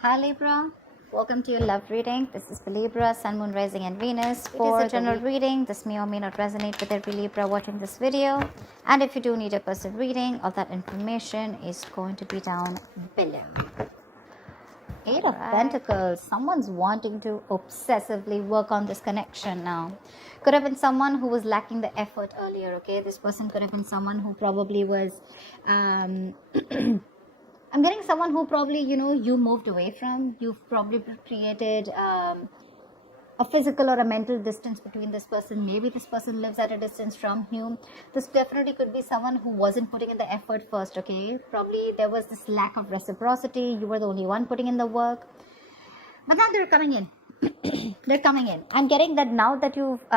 Hi Libra, welcome to your love reading. This is for Libra, Sun, Moon, Rising and Venus. It is a general reading. This may or may not resonate with every Libra watching this video. And if you do need a personal reading, all that information is going to be down below. Eight of Pentacles. Someone's wanting to obsessively work on this connection now. Could have been someone who was lacking the effort earlier, okay? This person could have been someone who probably was... I'm getting someone who probably, you moved away from. You've probably created a physical or a mental distance between this person. Maybe this person lives at a distance from you. This definitely could be someone who wasn't putting in the effort first, okay? Probably there was this lack of reciprocity. You were the only one putting in the work. But now they're coming in. They're coming in. I'm getting that now that you've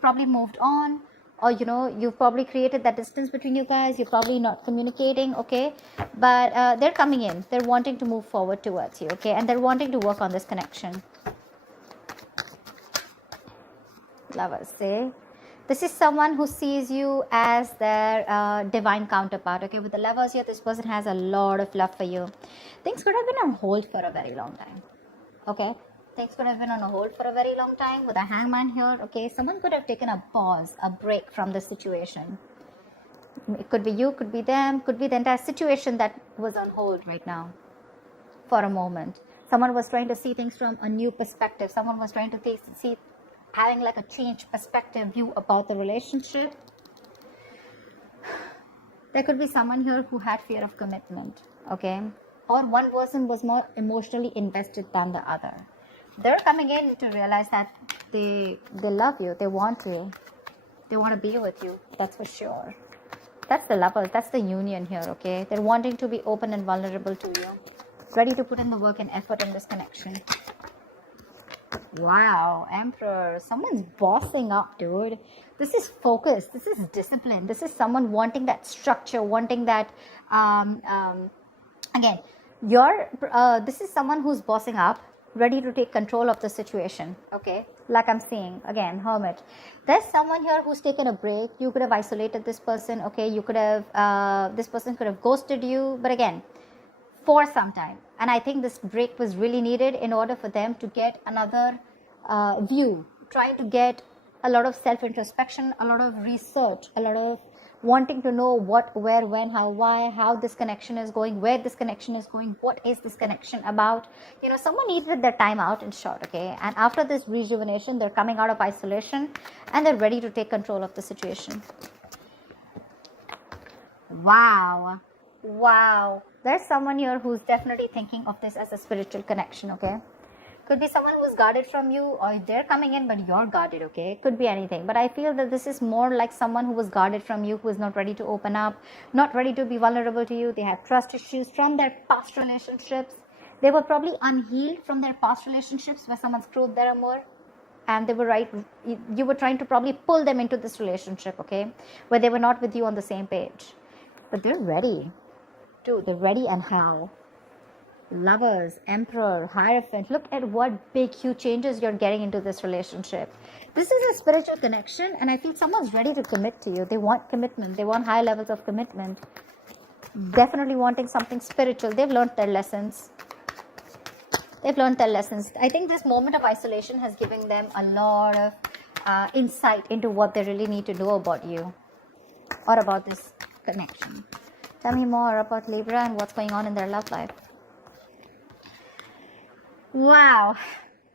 probably moved on, or you've probably created that distance between you guys. You're probably not communicating, okay? But they're coming in. They're wanting to move forward towards you, okay? And they're wanting to work on this connection. Lovers, say this is someone who sees you as their divine counterpart, okay? With the Lovers here, this person has a lot of love for you. Things could have been on hold for a very long time, okay? Things could have been on a hold for a very long time with a Hangman here, okay? Someone could have taken a pause, a break from the situation. It could be you, could be them, could be the entire situation that was on hold right now for a moment. Someone was trying to see things from a new perspective. Someone was trying to see, having like a changed perspective view about the relationship. There could be someone here who had fear of commitment, okay? Or one person was more emotionally invested than the other. They're coming in to realize that they love you, they want you, they want to be with you, that's for sure. That's the Lovers, that's the union here, okay? They're wanting to be open and vulnerable to you, ready to put in the work and effort in this connection. Wow, Emperor, someone's bossing up, dude. This is focus, this is discipline, this is someone wanting that structure, wanting that, again, this is someone who's bossing up, ready to take control of the situation, okay? Like I'm seeing, again, Hermit. There's someone here who's taken a break. You could have isolated this person, okay? You could have, this person could have ghosted you, but again, for some time. And I think this break was really needed in order for them to get another view, trying to get a lot of self-introspection, a lot of research, a lot of wanting to know what, where, when, how, why, how this connection is going, where this connection is going, what is this connection about. Someone needed their time out, in short, okay? And after this rejuvenation, they're coming out of isolation and they're ready to take control of the situation. Wow. There's someone here who's definitely thinking of this as a spiritual connection, okay? Could be someone who's guarded from you, or they're coming in but you're guarded, okay? Could be anything. But I feel that this is more like someone who was guarded from you, who is not ready to open up, not ready to be vulnerable to you. They have trust issues from their past relationships. They were probably unhealed from their past relationships where someone screwed their amour. And they were right, you were trying to probably pull them into this relationship, okay? Where they were not with you on the same page. But they're ready. Dude, they're ready, and how? Lovers, Emperor, Hierophant. Look at what big, huge changes you're getting into this relationship. This is a spiritual connection, and I feel someone's ready to commit to you. They want commitment. They want high levels of commitment. Definitely wanting something spiritual. They've learned their lessons. I think this moment of isolation has given them a lot of insight into what they really need to know about you or about this connection. Tell me more about Libra and what's going on in their love life. Wow,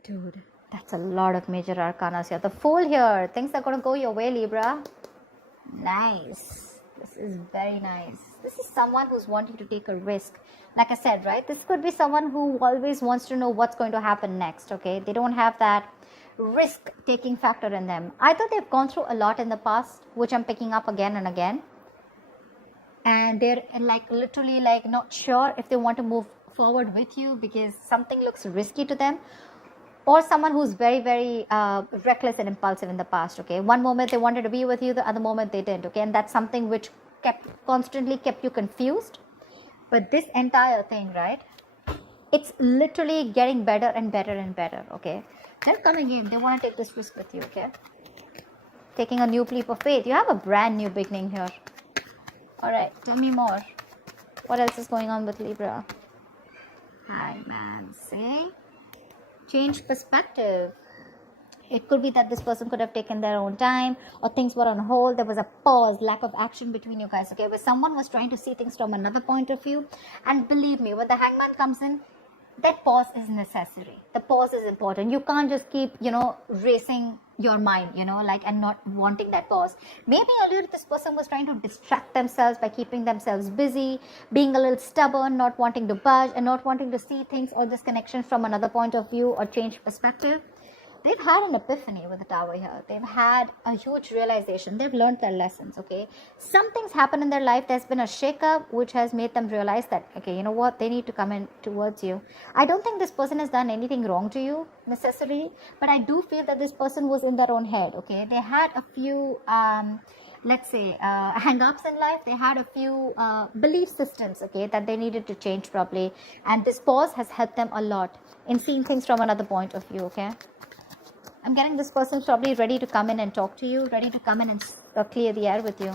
dude, that's a lot of major arcanas here. The Fool here. Things are going to go your way, Libra. Nice. This is very nice. This is someone who's wanting to take a risk. Like I said, right? This could be someone who always wants to know what's going to happen next, okay? They don't have that risk-taking factor in them. Either they've gone through a lot in the past, which I'm picking up again and again, and they're literally not sure if they want to move forward with you because something looks risky to them, or someone who's very, very reckless and impulsive in the past, okay? One moment they wanted to be with you, the other moment they didn't, okay? And that's something which constantly kept you confused. But this entire thing, right, it's literally getting better and better and better, okay? They're coming in, they want to take this risk with you, okay? Taking a new leap of faith. You have a brand new beginning here. All right, tell me more. What else is going on with Libra? Hangman, say. Change perspective. It could be that this person could have taken their own time, or things were on hold. There was a pause, lack of action between you guys, okay? Where someone was trying to see things from another point of view. And believe me, when the hangman comes in, that pause is necessary. The pause is important. You can't just keep, racing your mind, and not wanting that pause. Maybe earlier this person was trying to distract themselves by keeping themselves busy, being a little stubborn, not wanting to budge, and not wanting to see things or this connection from another point of view or change perspective. They've had an epiphany with the tower here. They've had a huge realization. They've learned their lessons, okay? Something's happened in their life. There's been a shakeup which has made them realize that, okay, you know what? They need to come in towards you. I don't think this person has done anything wrong to you necessarily, but I do feel that this person was in their own head, okay? They had a few, hang-ups in life. They had a few belief systems, okay, that they needed to change properly. And this pause has helped them a lot in seeing things from another point of view, okay? I'm getting this person's probably ready to come in and talk to you, ready to come in and clear the air with you.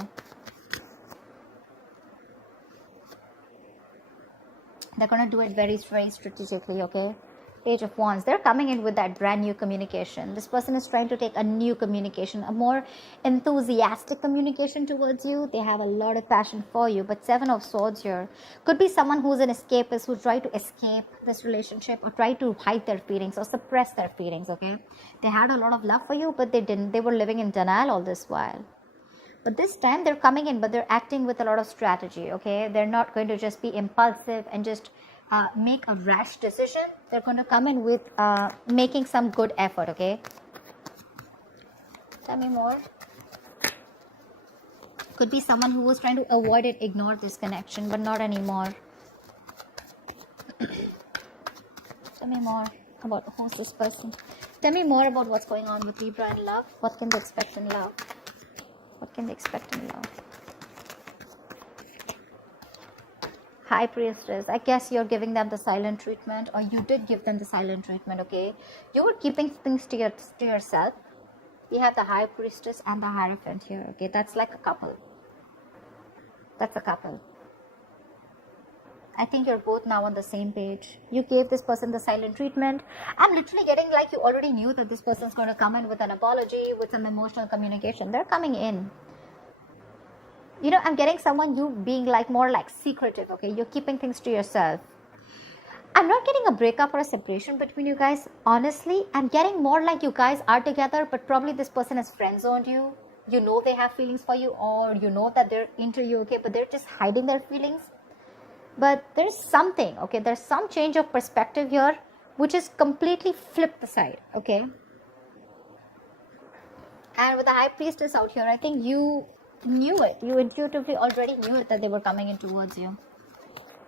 They're going to do it very, very strategically, okay? Page of Wands. They're coming in with that brand new communication. This person is trying to take a new communication, a more enthusiastic communication towards you. They have a lot of passion for you. But Seven of Swords here could be someone who's an escapist, who tried to escape this relationship or try to hide their feelings or suppress their feelings, okay? They had a lot of love for you, but they didn't. They were living in denial all this while. But this time they're coming in, but they're acting with a lot of strategy, okay? They're not going to just be impulsive and just make a rash decision. They're going to come in with making some good effort, okay? Tell me more. Could be someone who was trying to avoid it, ignore this connection, but not anymore. Tell me more about who's this person. Tell me more about what's going on with Libra in love. What can they expect in love? What can they expect in love? High Priestess. I guess you're giving them the silent treatment, or you did give them the silent treatment, okay? You were keeping things to yourself. We have the High Priestess and the Hierophant here, okay? That's like a couple. That's a couple. I think you're both now on the same page. You gave this person the silent treatment. I'm literally getting like you already knew that this person's going to come in with an apology, with some emotional communication. They're coming in. I'm getting someone, you being like more like secretive, okay? You're keeping things to yourself. I'm not getting a breakup or a separation between you guys. Honestly, I'm getting more like you guys are together, but probably this person has friend-zoned you. You know they have feelings for you, or you know that they're into you, okay? But they're just hiding their feelings. But there's something, okay? There's some change of perspective here, which is completely flipped the side, okay? And with the High Priestess out here, I think you knew it. You intuitively already knew it that they were coming in towards you.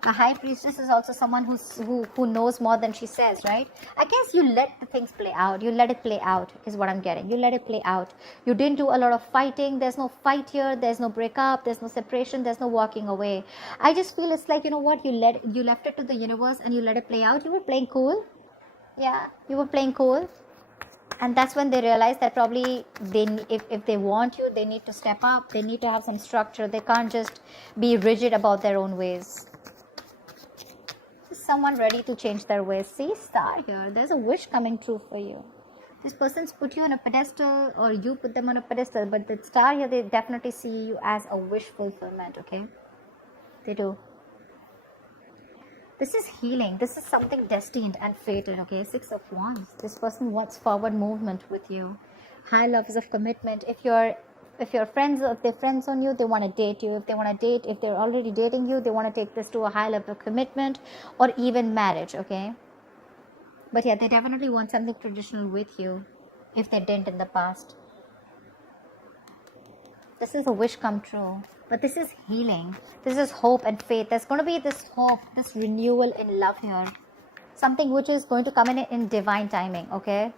A High Priestess is also someone who knows more than she says, right? I guess you let the things play out. You let it play out is what I'm getting. You let it play out. You didn't do a lot of fighting. There's no fight here. There's no breakup. There's no separation. There's no walking away. I just feel it's like, you know what? You left it to the universe and you let it play out. You were playing cool. Yeah, you were playing cool. And that's when they realize that probably if they want you, they need to step up. They need to have some structure. They can't just be rigid about their own ways. Is someone ready to change their ways? See, Star here. There's a wish coming true for you. This person's put you on a pedestal, or you put them on a pedestal. But the Star here, they definitely see you as a wish fulfillment, okay? They do. This is healing. This is something destined and fated, okay? Six of Wands. This person wants forward movement with you. High levels of commitment. If they're friends on you, they want to date you. If they want to date, if they're already dating you, they want to take this to a high level of commitment or even marriage, okay? But yeah, they definitely want something traditional with you if they didn't in the past. This is a wish come true. But this is healing. This is hope and faith. There's going to be this hope, this renewal in love here. Something which is going to come in divine timing, okay?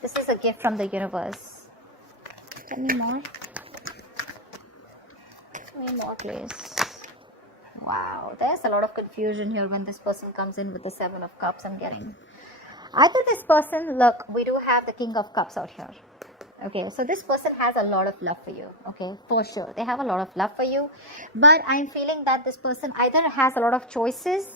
This is a gift from the universe. Tell me more. Tell me more, please. Wow. There's a lot of confusion here when this person comes in with the Seven of Cups I'm getting. Either this person, look, we do have the King of Cups out here. Okay, so this person has a lot of love for you, okay, for sure. They have a lot of love for you, but I'm feeling that this person either has a lot of choices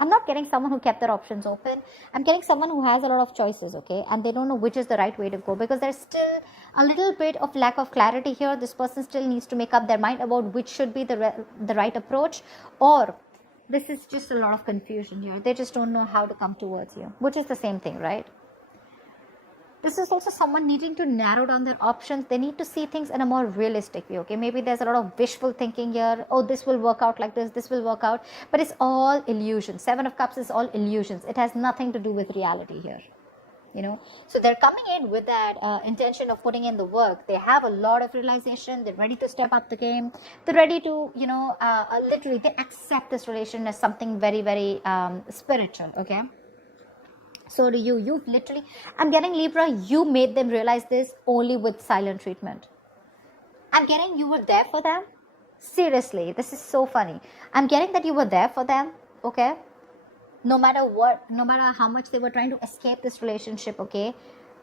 I'm not getting someone who kept their options open. I'm getting someone who has a lot of choices, okay? And they don't know which is the right way to go, because there's still a little bit of lack of clarity here. This person still needs to make up their mind about which should be the right approach, or this is just a lot of confusion here. They just don't know how to come towards you, which is the same thing, right? This is also someone needing to narrow down their options. They need to see things in a more realistic way, okay? Maybe there's a lot of wishful thinking here. Oh, this will work out like this will work out. But it's all illusion. Seven of Cups is all illusions. It has nothing to do with reality here, you know? So they're coming in with that intention of putting in the work. They have a lot of realization. They're ready to step up the game. They're ready to, you know, literally, they accept this relation as something very, very spiritual, okay? So do you. You've literally, I'm getting Libra, you made them realize this only with silent treatment. I'm getting you were there for them. Seriously, this is so funny. I'm getting that you were there for them, okay? No matter what, no matter how much they were trying to escape this relationship, okay?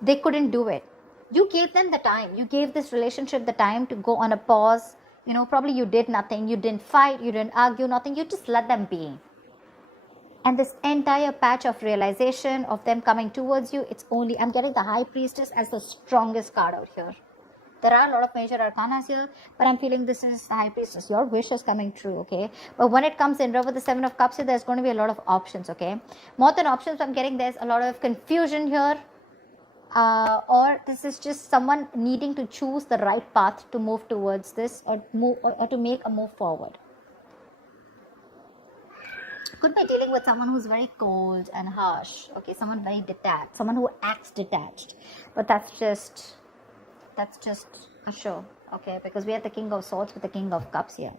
They couldn't do it. You gave them the time. You gave this relationship the time to go on a pause. You know, probably you did nothing. You didn't fight. You didn't argue, nothing. You just let them be. And this entire patch of realization of them coming towards you, it's only, I'm getting the High Priestess as the strongest card out here. There are a lot of major arcanas here, but I'm feeling this is the High Priestess. Your wish is coming true, okay? But when it comes in with the Seven of Cups here, there's going to be a lot of options, okay? More than options, I'm getting there's a lot of confusion here. Or this is just someone needing to choose the right path to move towards this, or to make a move forward. Could be dealing with someone who's very cold and harsh, okay? Someone very detached, someone who acts detached. But that's just a show, okay? Because we have the King of Swords with the King of Cups here.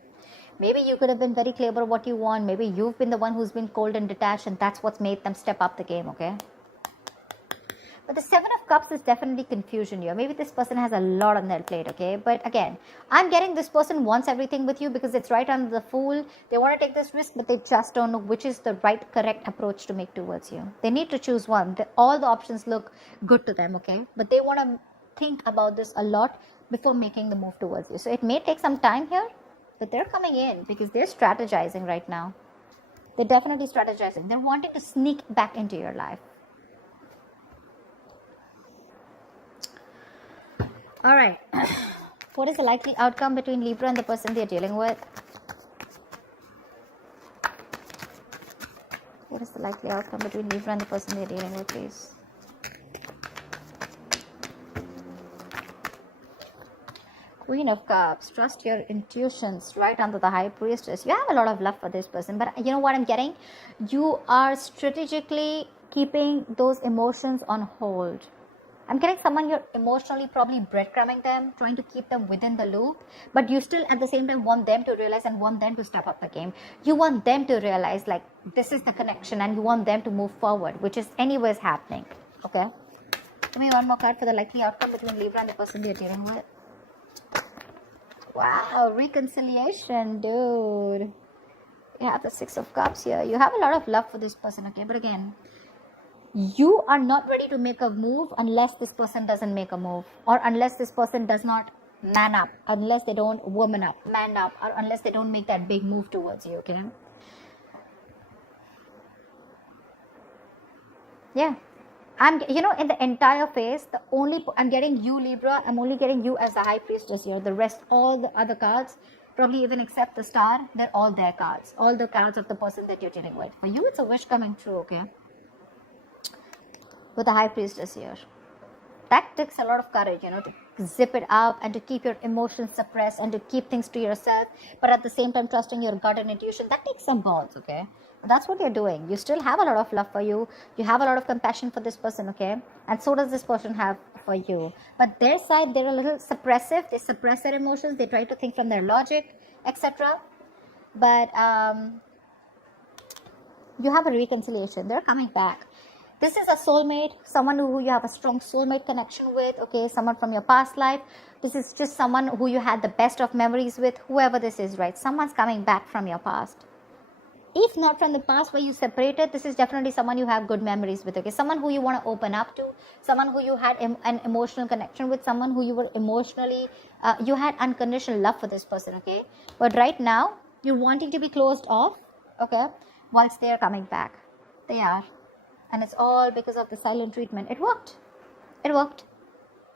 Maybe you could have been very clear about what you want. Maybe you've been the one who's been cold and detached, and that's what's made them step up the game, okay? But the Seven of Cups is definitely confusion here. Maybe this person has a lot on their plate, okay? But again, I'm getting this person wants everything with you because it's right under the Fool. They want to take this risk, but they just don't know which is the right, correct approach to make towards you. They need to choose one. All the options look good to them, okay? But they want to think about this a lot before making the move towards you. So it may take some time here, but they're coming in because they're strategizing right now. They're definitely strategizing. They're wanting to sneak back into your life. All right. What is the likely outcome between Libra and the person they're dealing with? What is the likely outcome between Libra and the person they're dealing with, please? Queen of Cups. Trust your intuitions. Right under the High Priestess. You have a lot of love for this person. But you know what I'm getting? You are strategically keeping those emotions on hold. I'm getting someone you're emotionally probably breadcrumbing them, trying to keep them within the loop, but you still at the same time want them to realize and want them to step up the game. You want them to realize like this is the connection and you want them to move forward, which is anyways happening. Okay? Give me one more card for the likely outcome between Libra and the person you're dealing with. Wow, reconciliation, dude. You have the Six of Cups here. You have a lot of love for this person, okay? But again, you are not ready to make a move unless this person doesn't make a move, or unless this person does not man up, unless they don't woman up, man up, or unless they don't make that big move towards you, okay? Yeah. You know, in the entire phase, I'm getting you, Libra, I'm only getting you as the High Priestess here. The rest, all the other cards, probably even except the Star, they're all their cards. All the cards of the person that you're dealing with. For you, it's a wish coming true, okay? With the High Priestess here. That takes a lot of courage, you know, to zip it up and to keep your emotions suppressed and to keep things to yourself, but at the same time trusting your gut and intuition. That takes some balls, okay? But that's what you're doing. You still have a lot of love for you. You have a lot of compassion for this person, okay? And so does this person have for you. But their side, they're a little suppressive. They suppress their emotions. They try to think from their logic, etc. But you have a reconciliation. They're coming back. This is a soulmate, someone who you have a strong soulmate connection with, okay, someone from your past life. This is just someone who you had the best of memories with, whoever this is, right? Someone's coming back from your past. If not from the past where you separated, this is definitely someone you have good memories with, okay? Someone who you want to open up to, someone who you had an emotional connection with, someone who you were emotionally, you had unconditional love for this person, okay? But right now, you're wanting to be closed off, okay? whilst they are coming back. They are. And it's all because of the silent treatment. It worked. It worked.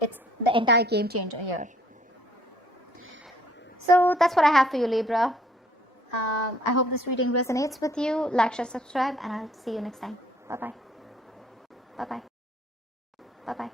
It's the entire game changer here. So that's what I have for you, Libra. I hope this reading resonates with you. Like, share, subscribe, and I'll see you next time. Bye-bye. Bye-bye. Bye-bye.